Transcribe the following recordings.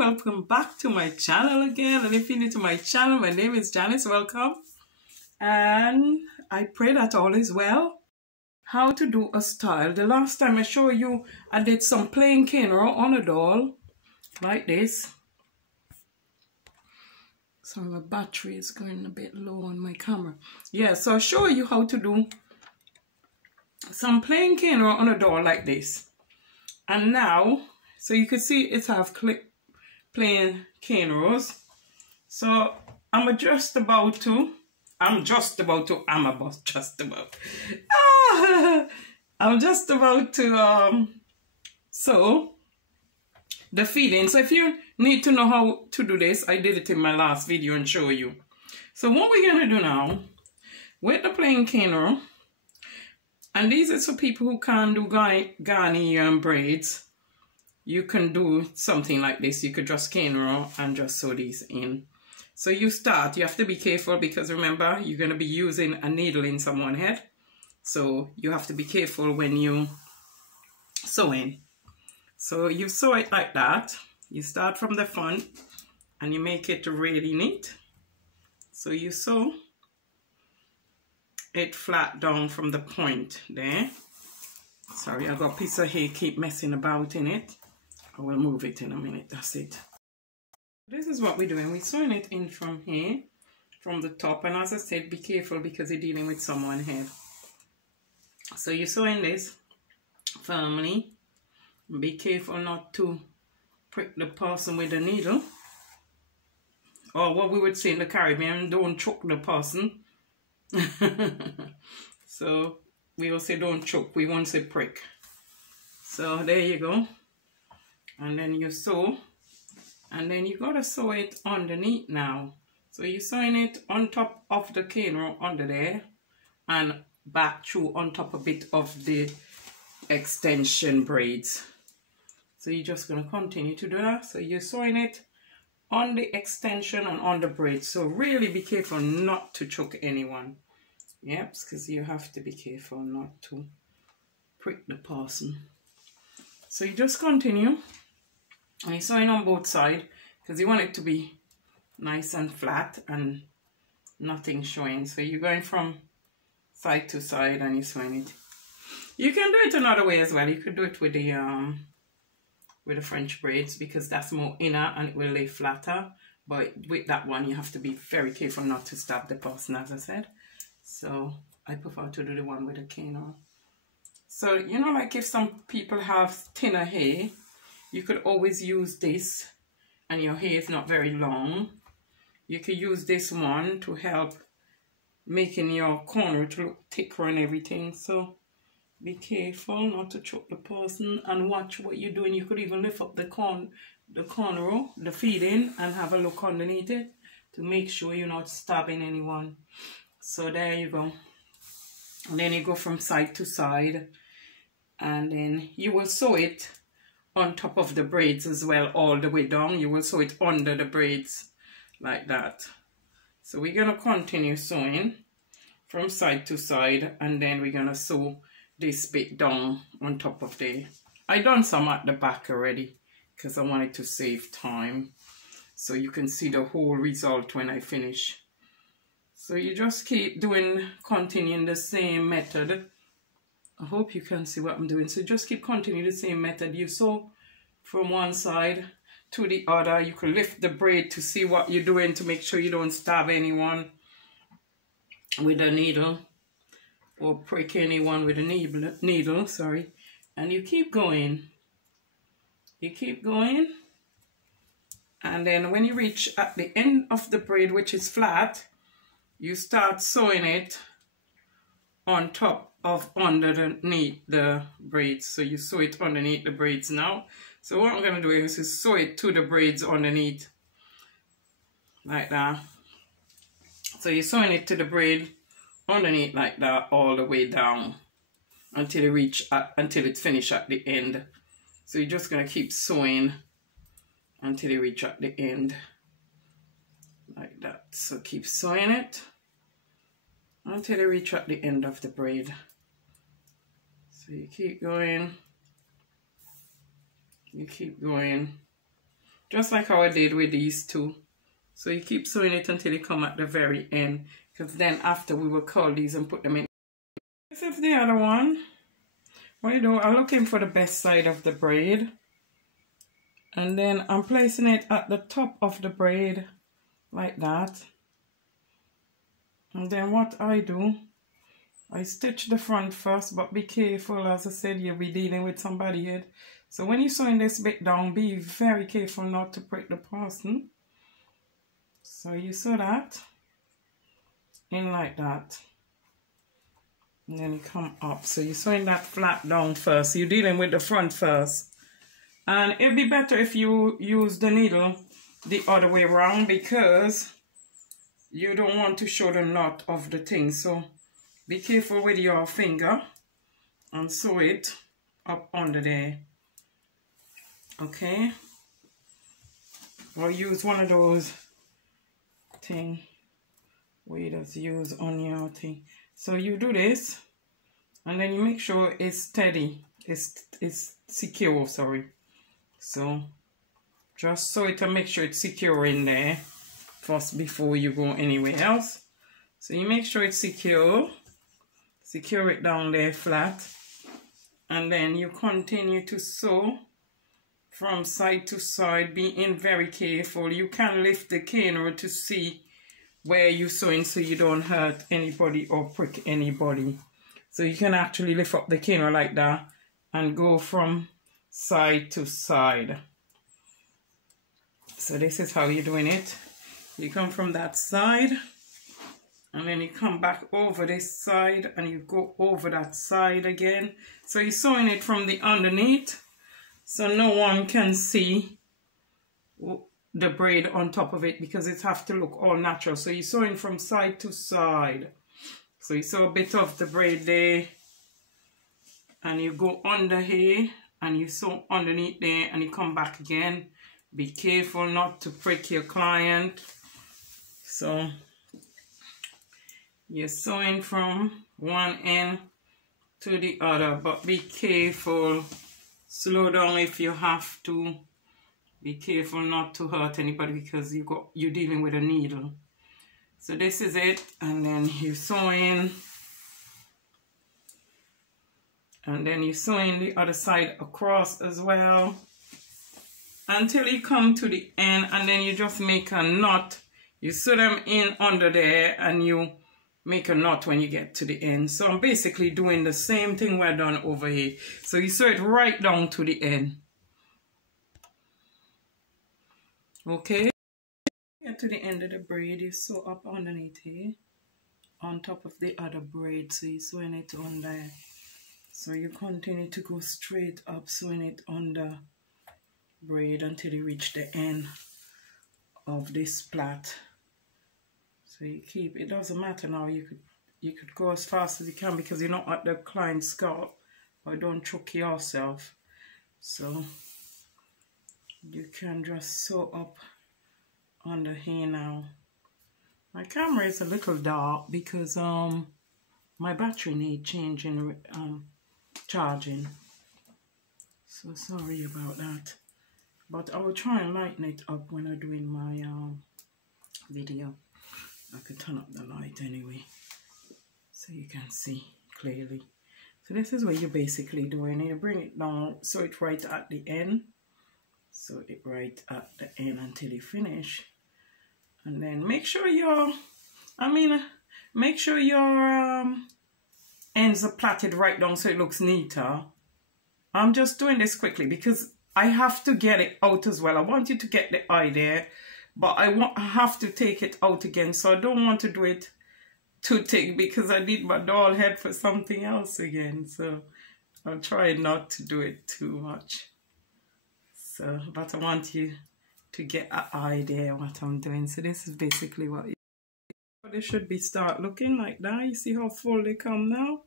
welcome back to my channel again. And if you're new to my channel, my name is Janice. Welcome, and I pray that all is well. How to do a style. The last time I showed you, I did some plain cane row on a doll like this. Sorry, my battery is going a bit low on my camera. Yeah, so I'll show you how to do some plain cane row on a doll like this. And now, so you can see it have plain cane rows. So I'm just about to sew the feeding. So if you need to know how to do this, I did it in my last video and show you. So what we're gonna do now with the plain cane row, and these are for people who can't do Ghanaian braids. You can do something like this. You could just cane row and just sew these in. So you have to be careful because remember, you're going to be using a needle in someone's head. So you have to be careful when you sewing. So you sew it like that. You start from the front and you make it really neat. So you sew it flat down from the point there. Sorry, I got a piece of hair keep messing about in it. I will move it in a minute. That's it. This is what we're doing. We're sewing it in from here, from the top. And as I said, be careful because you're dealing with someone's head. So you're sewing this firmly. Be careful not to prick the person with a needle. Or what we would say in the Caribbean, don't choke the person. So we will say don't choke. We won't say prick. So there you go. And then you sew, and then you gotta sew it underneath now. So you're sewing it on top of the cane row under there, and back through on top a bit of the extension braids. So you're just gonna continue to do that. So you're sewing it on the extension and on the braids. So really be careful not to choke anyone. Yep, because you have to be careful not to prick the person. So you just continue. And you're sewing on both sides because you want it to be nice and flat and nothing showing. So you're going from side to side and you're sewing it. You can do it another way as well. You could do it with the French braids because that's more inner and it will lay flatter. But with that one, you have to be very careful not to stab the person, as I said. So I prefer to do the one with the cane row. So you know, like if some people have thinner hair, you could always use this, and your hair is not very long. You could use this one to help making your corner to look thicker and everything. So be careful not to choke the person and watch what you're doing. You could even lift up the corner, the feeding, and have a look underneath it to make sure you're not stabbing anyone. So there you go. And then you go from side to side, and then you will sew it on top of the braids as well, all the way down. You will sew it under the braids like that. So we're going to continue sewing from side to side, and then we're going to sew this bit down on top of there. I done some at the back already because I wanted to save time, so you can see the whole result when I finish. So you just keep continuing the same method. I hope you can see what I'm doing. So just keep continuing the same method. You sew from one side to the other. You can lift the braid to see what you're doing to make sure you don't stab anyone with a needle or prick anyone with a needle, sorry. And you keep going. You keep going. And then when you reach at the end of the braid, which is flat, you start sewing it on top of underneath the braids. So you sew it underneath the braids now. So what I'm going to do is sew it to the braids underneath like that. So you're sewing it to the braid underneath like that all the way down until you until it's finished at the end. So you're just going to keep sewing until you reach at the end like that. So keep sewing it until you reach at the end of the braid. So you keep going, just like how I did with these two. So you keep sewing it until you come at the very end, because then after we will curl these and put them in. This is the other one. What you do, I'm looking for the best side of the braid, and then I'm placing it at the top of the braid like that. And then what I do, I stitch the front first, but be careful, as I said, you'll be dealing with somebody's head. So when you're sewing this bit down, be very careful not to prick the person. So you sew that in like that. And then you come up. So you're sewing that flat down first. You're dealing with the front first. And it'd be better if you use the needle the other way around, because you don't want to show the knot of the thing. So be careful with your finger and sew it up under there. Okay? Or use one of those thing where you just use on your thing. So you do this, and then you make sure it's steady. It's secure, sorry. So just sew it and make sure it's secure in there first before you go anywhere else. So you make sure it's secure. Secure it down there flat, and then you continue to sew from side to side, being very careful. You can lift the camera to see where you're sewing so you don't hurt anybody or prick anybody. So you can actually lift up the camera like that and go from side to side. So this is how you're doing it. You come from that side, and then you come back over this side, and you go over that side again. So you're sewing it from the underneath, so no one can see the braid on top of it, because it has to look all natural. So you're sewing from side to side. So you sew a bit of the braid there, and you go under here, and you sew underneath there, and you come back again. Be careful not to prick your client. So you're sewing from one end to the other, but be careful. Slow down if you have to. Be careful not to hurt anybody, because you're dealing with a needle. So this is it, and then you're sewing, and then you're sewing the other side across as well until you come to the end, and then you just make a knot. You sew them in under there, and you make a knot when you get to the end. So I'm basically doing the same thing we're done over here. So you sew it right down to the end. Okay, get to the end of the braid, you sew up underneath here on top of the other braid. So you're sewing it on there. So you continue to go straight up, sewing it on the braid until you reach the end of this plait. So you keep, it doesn't matter now, you could go as fast as you can, because you're not at the client's scalp, or don't choke yourself. So you can just sew up under here now. My camera is a little dark because my battery needs changing, charging. So sorry about that. But I will try and lighten it up when I'm doing my video. I could turn up the light anyway, so you can see clearly. So this is what you're basically doing. You bring it down, sew it right at the end. Sew it right at the end until you finish. And then make sure your, make sure your ends are plaited right down so it looks neater. I'm just doing this quickly because I have to get it out as well. I want you to get the eye there, but I have to take it out again. So I don't want to do it too thick because I need my doll head for something else again. So I'll try not to do it too much. So, but I want you to get an idea what I'm doing. So this is basically what they should be start looking like that. You see how full they come now?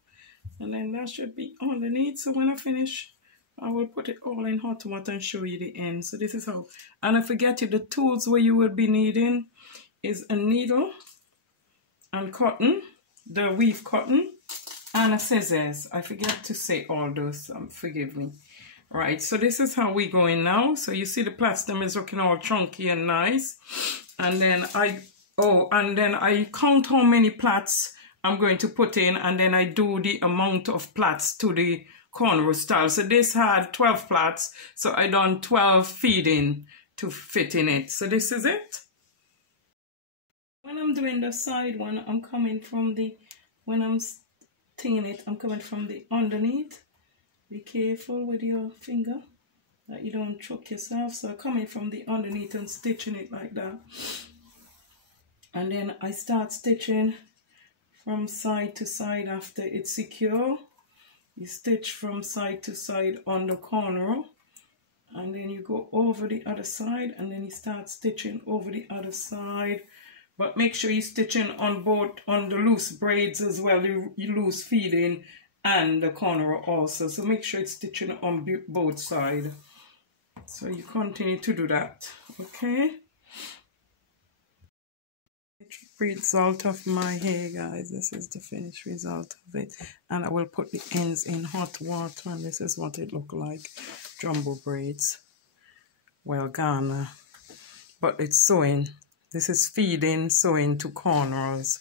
And then that should be underneath. So when I finish, I will put it all in hot water and show you the end. So this is how. And I forget you, the tools where you will be needing is a needle and cotton, the weave cotton, and a scissors. I forget to say all those, forgive me. Right, so this is how we going now. So you see the plastic is looking all chunky and nice. And then I count how many plats I'm going to put in, and then I do the amount of plats to the cornrow style. So this had 12 plats, so I done 12 feeding to fit in it. So this is it. When I'm doing the side one, I'm coming from the, when I'm stinging it, I'm coming from the underneath. Be careful with your finger that you don't choke yourself. So I'm coming from the underneath and stitching it like that. And then I start stitching from side to side after it's secure. You stitch from side to side on the cornrow, and then you go over the other side, and then you start stitching over the other side. But make sure you're stitching on both, on the loose braids as well, you loose feeding and the cornrow also. So make sure it's stitching on both sides. So you continue to do that, okay? Result of my hair, guys. This is the finished result of it, and I will put the ends in hot water, and this is what it look like. Jumbo braids, well, Ghana, but it's sewing. This is feeding, sewing to cornrows,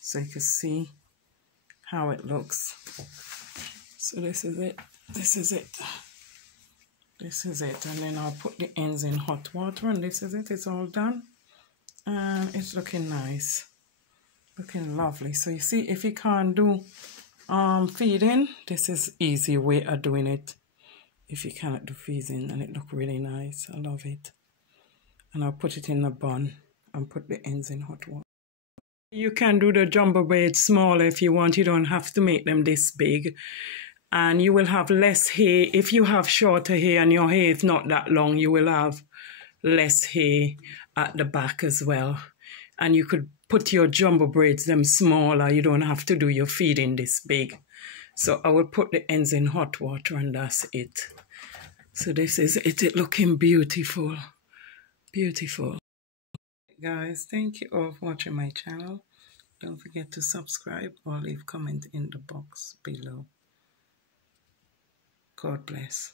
so you can see how it looks. So this is it, this is it, this is it, and then I'll put the ends in hot water, and this is it. It's all done, and it's looking nice. Looking lovely. So you see, if you can't do feeding, this is easy way of doing it. If you cannot do feeding, and it look really nice. I love it. And I'll put it in a bun and put the ends in hot water. You can do the jumbo braids smaller if you want. You don't have to make them this big. And you will have less hair. If you have shorter hair and your hair is not that long, you will have less hair at the back as well. And you could put your jumbo braids them smaller. You don't have to do your feeding this big. So I will put the ends in hot water, and that's it. So this is it. It's looking beautiful. Beautiful. Guys, thank you all for watching my channel. Don't forget to subscribe or leave comment in the box below. God bless.